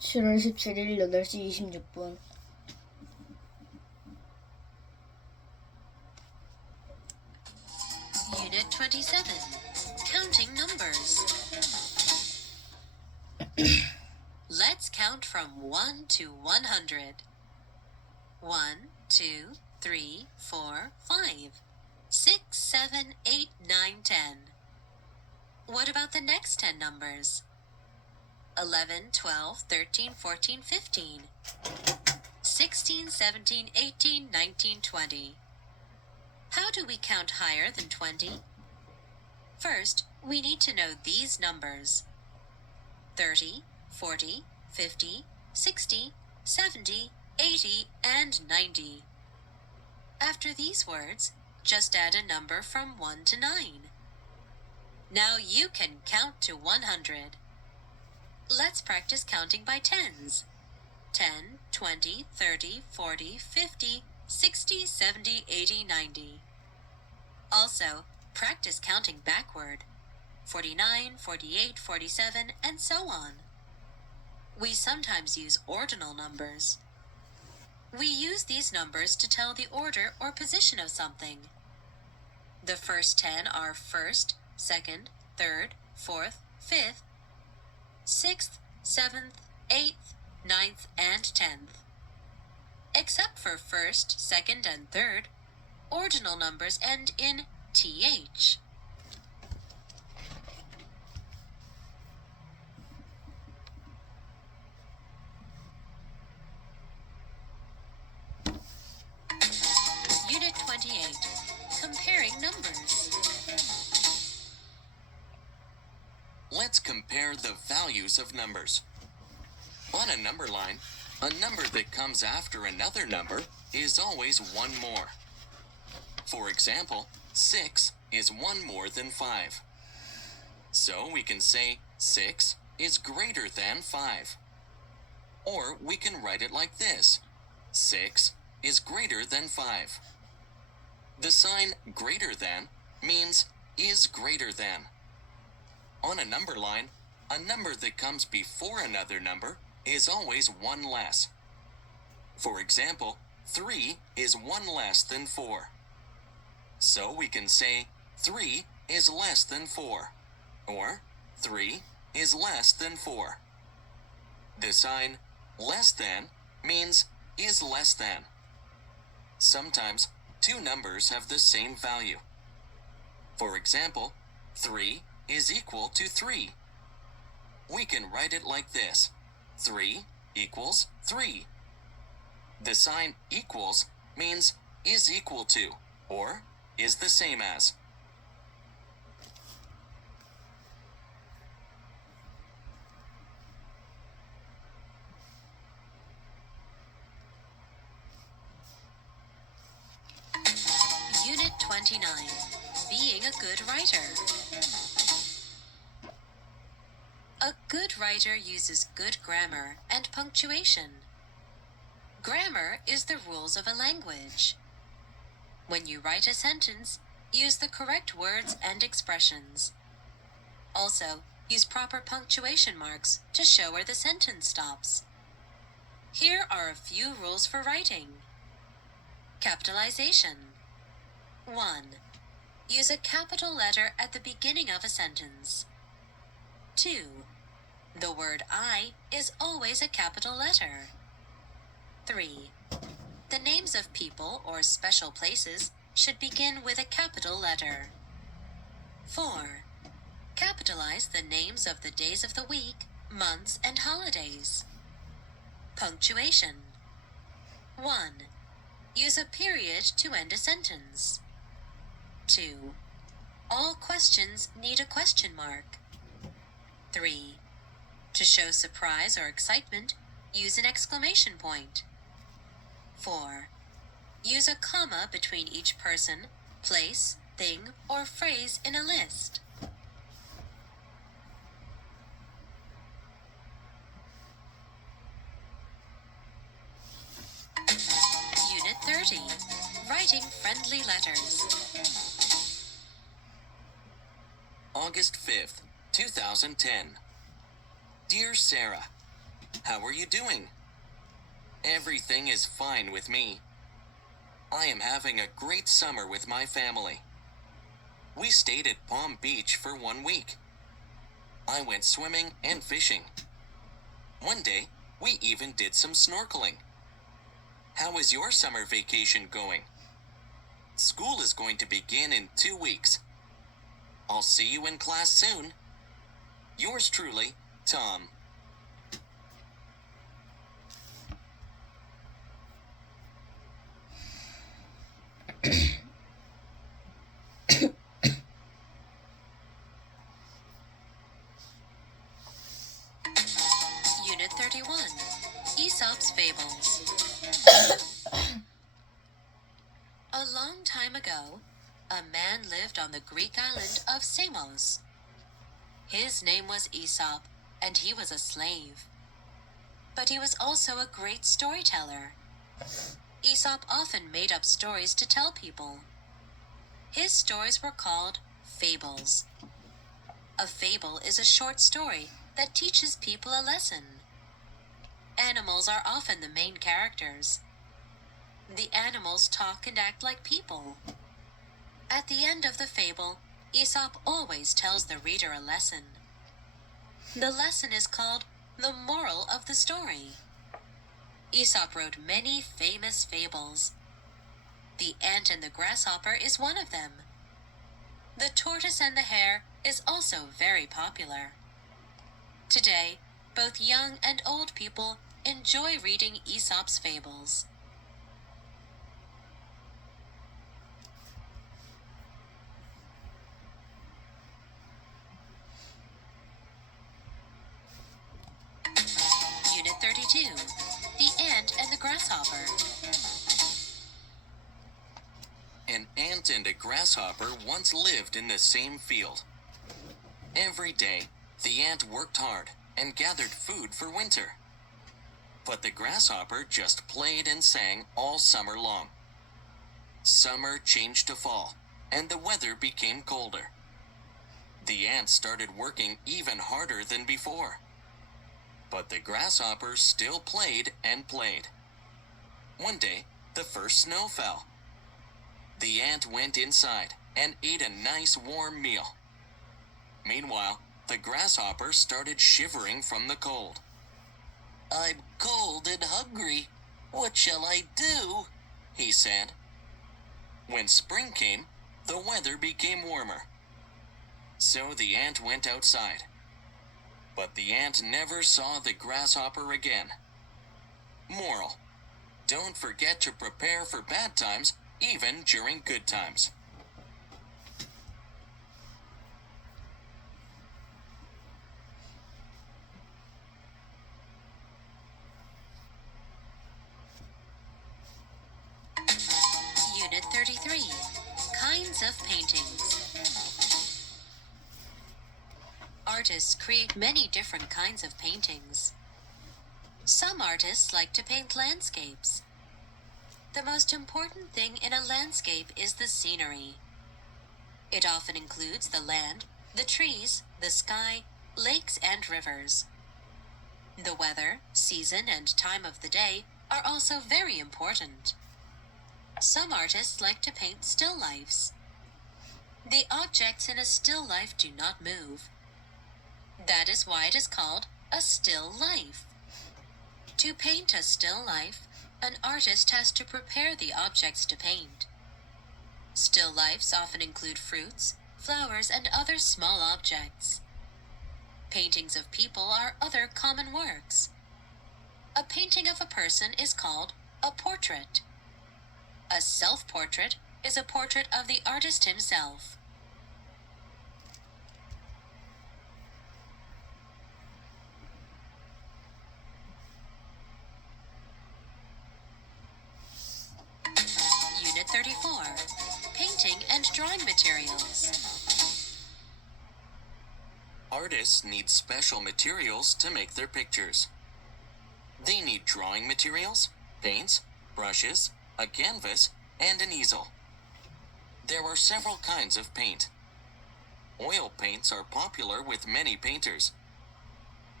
7월 17일 8시 26분. Unit 27. Counting numbers. Let's count from 1 to 100. 1, 2, 3, 4, 5, 6, 7, 8, 9, 10. What about the next 10 numbers? 11, 12, 13, 14, 15, 16, 17, 18, 19, 20. How do we count higher than 20? First, we need to know these numbers: 30, 40, 50, 60, 70, 80, and 90. After these words, just add a number from 1 to 9. Now you can count to 100. Let's practice counting by tens. 10, 20, 30, 40, 50, 60, 70, 80, 90. Also, practice counting backward. 49, 48, 47, and so on. We sometimes use ordinal numbers. We use these numbers to tell the order or position of something. The first 10 are first, second, third, fourth, fifth, sixth, seventh, eighth, ninth, and 10th. Except for first, second, and third, ordinal numbers end in th. Unit 28. Comparing numbers. Let's compare the values of numbers. On a number line, a number that comes after another number is always one more. For example, 6 is one more than 5. So we can say 6 is greater than 5. Or we can write it like this: 6 is greater than 5. The sign greater than means is greater than. On a number line, a number that comes before another number is always one less. For example, 3 is one less than 4. So we can say 3 is less than 4, or 3 is less than 4. The sign less than means is less than. Sometimes two numbers have the same value. For example, 3 is equal to 3. We can write it like this: 3 equals 3. The sign equals means is equal to, or is the same as. Unit 29. Being a good writer. A good writer uses good grammar and punctuation. Grammar is the rules of a language. When you write a sentence, use the correct words and expressions. Also, use proper punctuation marks to show where the sentence stops. Here are a few rules for writing. Capitalization. 1. Use a capital letter at the beginning of a sentence. 2. The word I is always a capital letter. 3. The names of people or special places should begin with a capital letter. 4. Capitalize the names of the days of the week, months, and holidays. Punctuation. 1. Use a period to end a sentence. 2. All questions need a question mark. 3. To show surprise or excitement, use an exclamation point. 4. Use a comma between each person, place, thing, or phrase in a list. Unit 30. Writing friendly letters. August 5th, 2010. Dear Sarah, How are you doing? Everything is fine with me. I am having a great summer with my family. We stayed at Palm Beach for 1 week. I went swimming and fishing. One day, we even did some snorkeling. How is your summer vacation going? School is going to begin in 2 weeks. I'll see you in class soon. Yours truly, Tom. Unit 31. Aesop's Fables. A long time ago, a man lived on the Greek island of Samos. His name was Aesop, and he was a slave. But he was also a great storyteller. Aesop often made up stories to tell people. His stories were called fables. A fable is a short story that teaches people a lesson. Animals are often the main characters. The animals talk and act like people. At the end of the fable, Aesop always tells the reader a lesson. The lesson is called the moral of the story. Aesop wrote many famous fables. The Ant and the Grasshopper is one of them. The Tortoise and the Hare is also very popular. Today, both young and old people enjoy reading Aesop's fables. Unit 32. The Ant and the Grasshopper. An ant and a grasshopper once lived in the same field. Every day, the ant worked hard and gathered food for winter. But the grasshopper just played and sang all summer long. Summer changed to fall, and the weather became colder. The ant started working even harder than before. But the grasshopper still played and played. One day, the first snow fell. The ant went inside and ate a nice warm meal. Meanwhile, the grasshopper started shivering from the cold. "I'm cold and hungry. What shall I do?" he said. When spring came, the weather became warmer. So the ant went outside. But the ant never saw the grasshopper again. Moral: don't forget to prepare for bad times, even during good times. Unit 33. Kinds of paintings. Artists create many different kinds of paintings. Some artists like to paint landscapes. The most important thing in a landscape is the scenery. It often includes the land, the trees, the sky, lakes, and rivers. The weather, season, and time of the day are also very important. Some artists like to paint still lifes. The objects in a still life do not move. That is why it is called a still life. To paint a still life, an artist has to prepare the objects to paint. Still lifes often include fruits, flowers, and other small objects. Paintings of people are other common works. A painting of a person is called a portrait. A self-portrait is a portrait of the artist himself. Unit 34. Painting and drawing materials. Artists need special materials to make their pictures. They need drawing materials, paints, brushes, a canvas, and an easel. There are several kinds of paint. Oil paints are popular with many painters.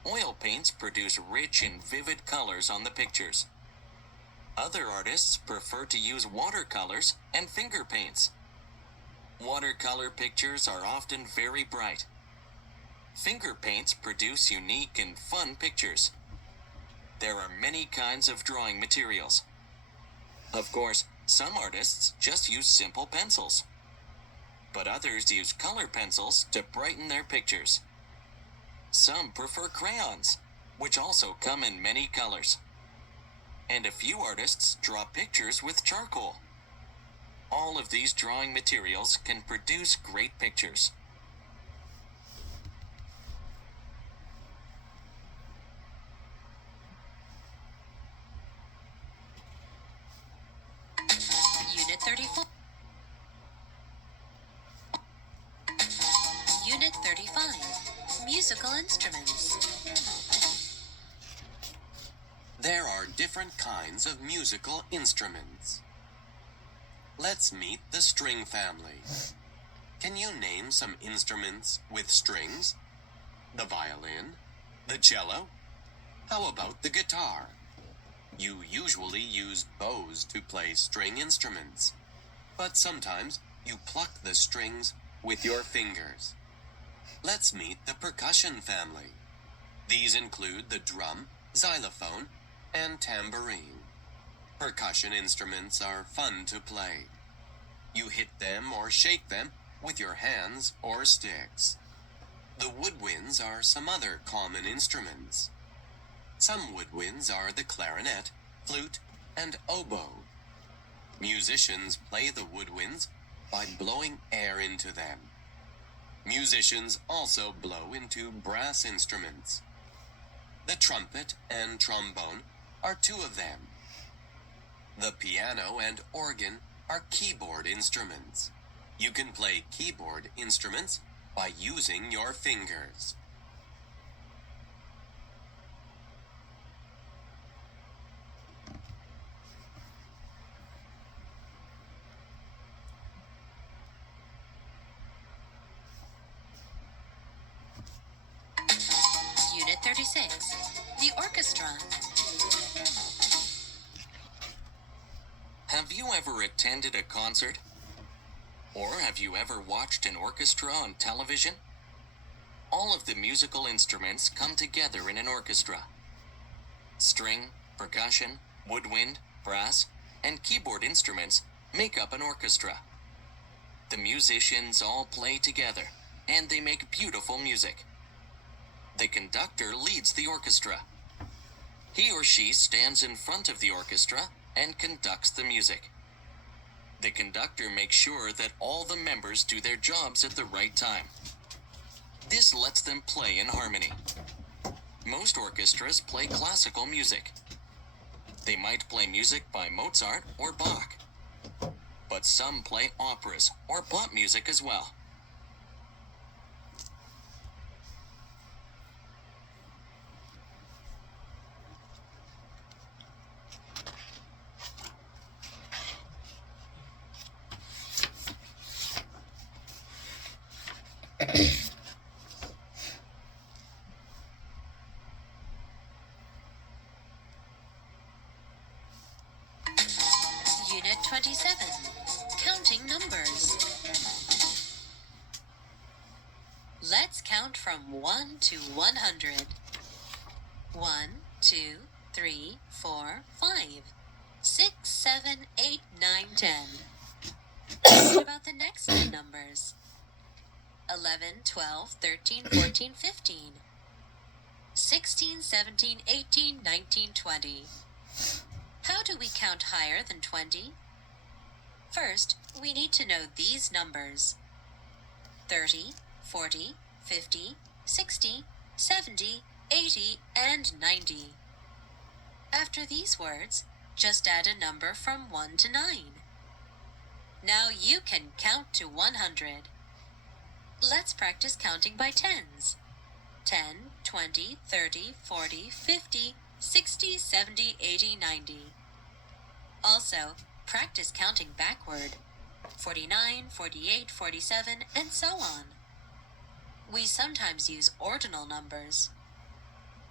Oil paints produce rich and vivid colors on the pictures. Other artists prefer to use watercolors and finger paints. Watercolor pictures are often very bright. Finger paints produce unique and fun pictures. There are many kinds of drawing materials. Of course, some artists just use simple pencils, but others use color pencils to brighten their pictures. Some prefer crayons, which also come in many colors. And a few artists draw pictures with charcoal. All of these drawing materials can produce great pictures. Unit 34. Unit 35. Musical instruments. There are different kinds of musical instruments. Let's meet the string family. Can you name some instruments with strings? The violin? The cello? How about the guitar? You usually use bows to play string instruments, but sometimes you pluck the strings with your fingers. Let's meet the percussion family. These include the drum, xylophone, and tambourine. Percussion instruments are fun to play. You hit them or shake them with your hands or sticks. The woodwinds are some other common instruments. Some woodwinds are the clarinet, flute, and oboe. Musicians play the woodwinds by blowing air into them. Musicians also blow into brass instruments. The trumpet and trombone are two of them. The piano and organ are keyboard instruments. You can play keyboard instruments by using your fingers. Unit 36. The orchestra. Have you ever attended a concert? Or have you ever watched an orchestra on television? All of the musical instruments come together in an orchestra. String, percussion, woodwind, brass, and keyboard instruments make up an orchestra. The musicians all play together, and they make beautiful music. The conductor leads the orchestra. He or she stands in front of the orchestra and conducts the music. The conductor makes sure that all the members do their jobs at the right time. This lets them play in harmony. Most orchestras play classical music. They might play music by Mozart or Bach, but some play operas or pop music as well. Unit 27. Counting numbers. Let's count from 1 to 100. 1, 2, 3, 4, 5, 6, 7, 8, 9, 10. What about the next 10 numbers? 11, 12, 13, 14, 15, 16, 17, 18, 19, 20. How do we count higher than 20? First, we need to know these numbers: 30, 40, 50, 60, 70, 80, and 90. After these words, just add a number from 1 to 9. Now you can count to 100. Let's practice counting by tens. 10, 20, 30, 40, 50, 60, 70, 80, 90. Also, practice counting backward. 49, 48, 47, and so on. We sometimes use ordinal numbers.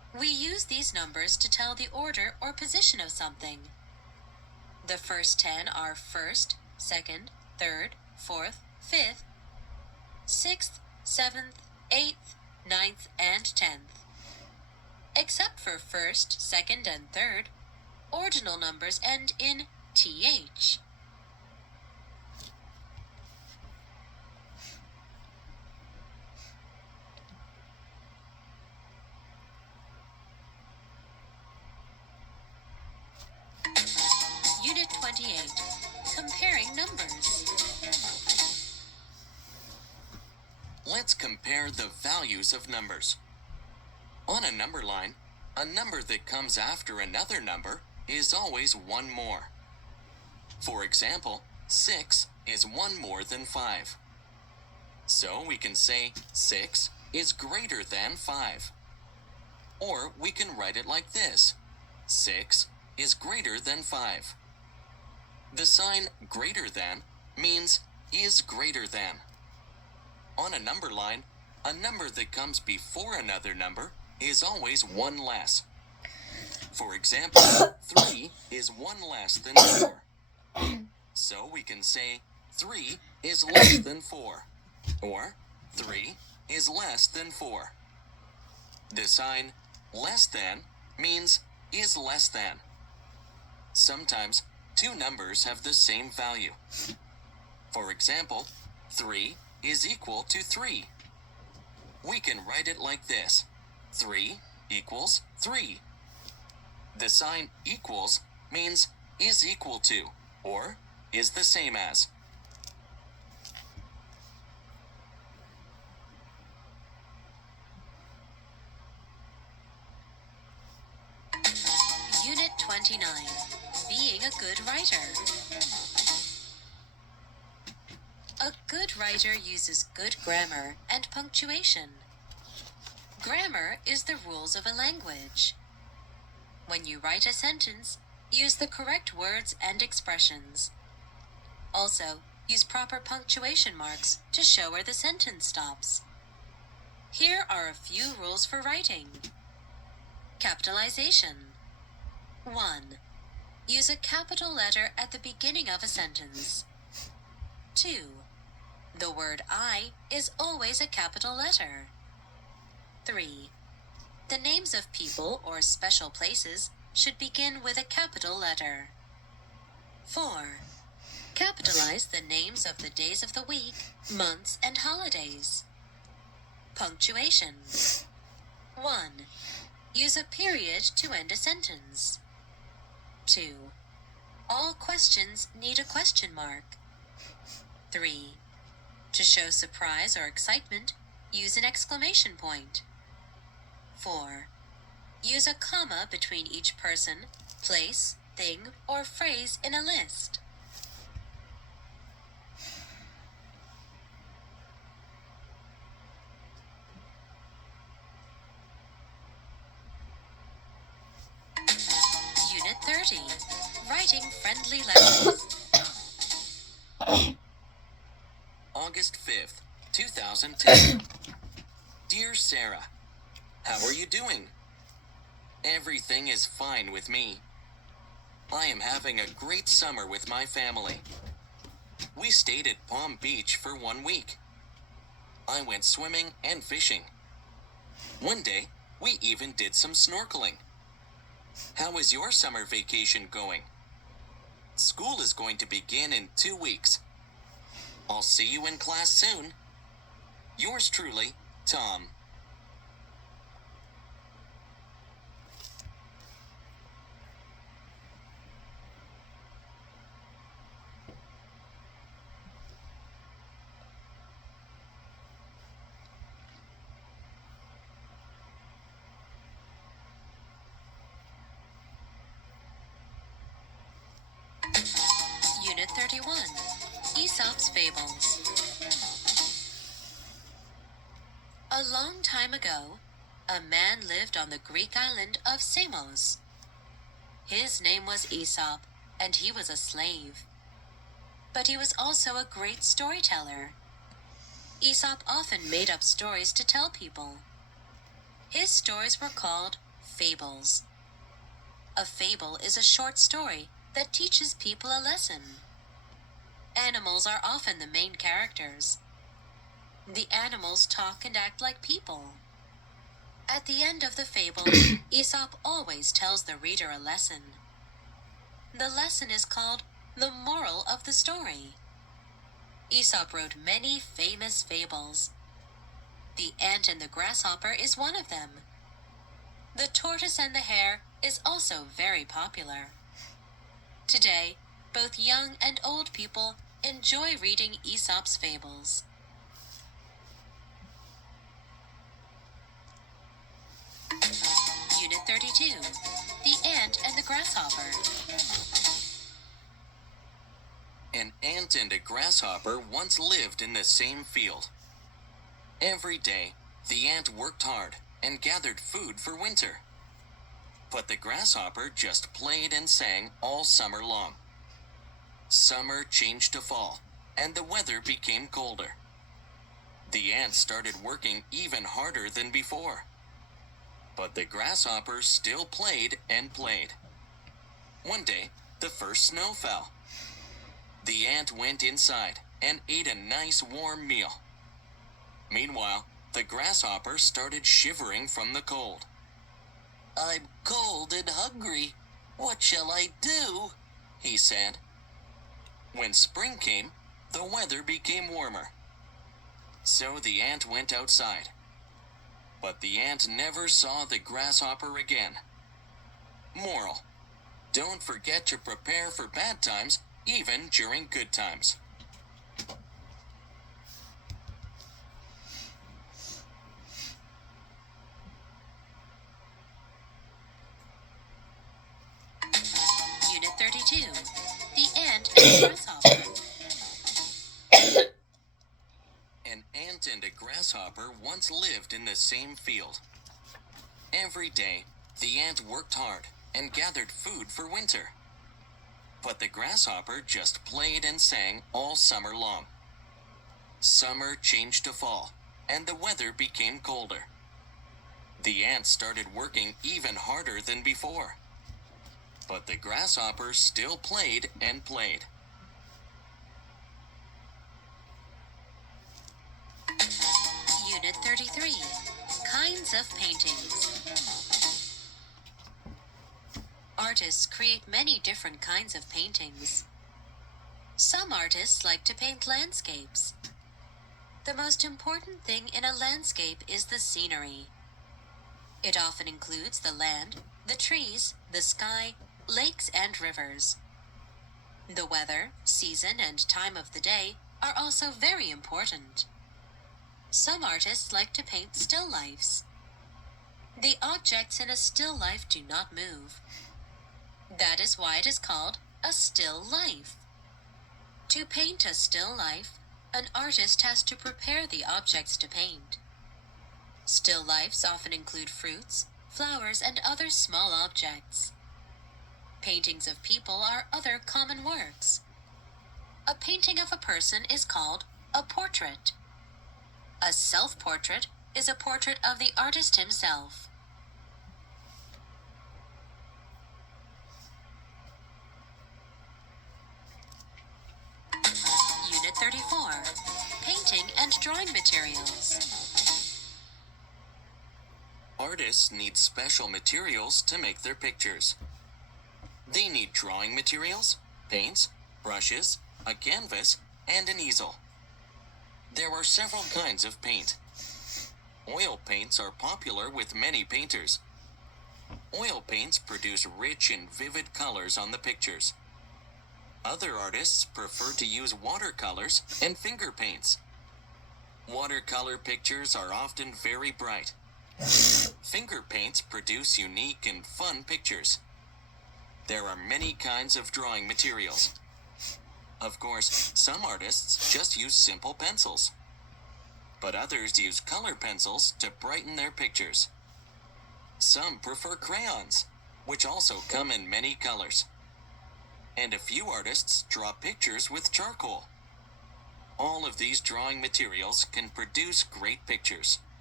We use these numbers to tell the order or position of something. The first 10 are first, second, third, fourth, fifth, sixth, seventh, eighth, ninth, and 10th. Except for first, second, and third, ordinal numbers end in th. Unit 28. Comparing numbers. Let's compare the values of numbers. On a number line, a number that comes after another number is always one more. For example, 6 is one more than 5. So we can say 6 is greater than 5. Or we can write it like this: 6 is greater than 5. The sign greater than means is greater than. On a number line, a number that comes before another number is always one less. For example, 3 is one less than 4. So we can say 3 is less than 4, or 3 is less than 4. The sign less than means is less than. Sometimes two numbers have the same value. For example, 3 is equal to 3. We can write it like this: 3 equals 3. The sign equals means is equal to, or is the same as. Unit 29. Being a good writer. A good writer uses good grammar and punctuation. Grammar is the rules of a language. When you write a sentence, use the correct words and expressions. Also, use proper punctuation marks to show where the sentence stops. Here are a few rules for writing. Capitalization. 1. Use a capital letter at the beginning of a sentence. 2. The word I is always a capital letter. 3. The names of people or special places should begin with a capital letter. 4. Capitalize the names of the days of the week, months, and holidays. Punctuation. 1. Use a period to end a sentence. 2. All questions need a question mark. 3. To show surprise or excitement, use an exclamation point. 4. Use a comma between each person, place, thing, or phrase in a list. Unit 30. Writing friendly letters. August 5th, 2010. Dear Sarah, how are you doing? Everything is fine with me. I am having a great summer with my family. We stayed at Palm Beach for 1 week. I went swimming and fishing. One day, we even did some snorkeling. How is your summer vacation going? School is going to begin in 2 weeks. I'll see you in class soon. Yours truly, Tom. Unit 31. Aesop's Fables. A long time ago, a man lived on the Greek island of Samos. His name was Aesop, and he was a slave. But he was also a great storyteller. Aesop often made up stories to tell people. His stories were called fables. A fable is a short story that teaches people a lesson. Animals are often the main characters. The animals talk and act like people. At the end of the fable, Aesop always tells the reader a lesson. The lesson is called the moral of the story. Aesop wrote many famous fables. The Ant and the Grasshopper is one of them. The Tortoise and the Hare is also very popular. Today, both young and old people enjoy reading Aesop's fables. Unit 32, The Ant and the Grasshopper. An ant and a grasshopper once lived in the same field. Every day, the ant worked hard and gathered food for winter. But the grasshopper just played and sang all summer long. Summer changed to fall, and the weather became colder. The ant started working even harder than before. But the grasshopper still played and played. One day, the first snow fell. The ant went inside and ate a nice warm meal. Meanwhile, the grasshopper started shivering from the cold. "I'm cold and hungry. What shall I do?" he said. When spring came, the weather became warmer. So the ant went outside. But the ant never saw the grasshopper again. Moral: don't forget to prepare for bad times, even during good times. Unit 32, The Ant and the Grasshopper. An ant and a grasshopper once lived in the same field. Every day, the ant worked hard and gathered food for winter. But the grasshopper just played and sang all summer long. Summer changed to fall, and the weather became colder. The ant started working even harder than before. But the grasshopper still played and played. Unit 33, Kinds of Paintings. Artists create many different kinds of paintings. Some artists like to paint landscapes. The most important thing in a landscape is the scenery. It often includes the land, the trees, the sky, lakes, and rivers. The weather, season, and time of the day are also very important. Some artists like to paint still lifes. The objects in a still life do not move. That is why it is called a still life. To paint a still life, an artist has to prepare the objects to paint. Still lifes often include fruits, flowers, and other small objects. Paintings of people are other common works. A painting of a person is called a portrait. A self-portrait is a portrait of the artist himself. Unit 34, Painting and Drawing Materials. Artists need special materials to make their pictures. They need drawing materials, paints, brushes, a canvas, and an easel. There are several kinds of paint. Oil paints are popular with many painters. Oil paints produce rich and vivid colors on the pictures. Other artists prefer to use watercolors and finger paints. Watercolor pictures are often very bright. Finger paints produce unique and fun pictures. There are many kinds of drawing materials. Of course, some artists just use simple pencils. But others use color pencils to brighten their pictures. Some prefer crayons, which also come in many colors. And a few artists draw pictures with charcoal. All of these drawing materials can produce great pictures.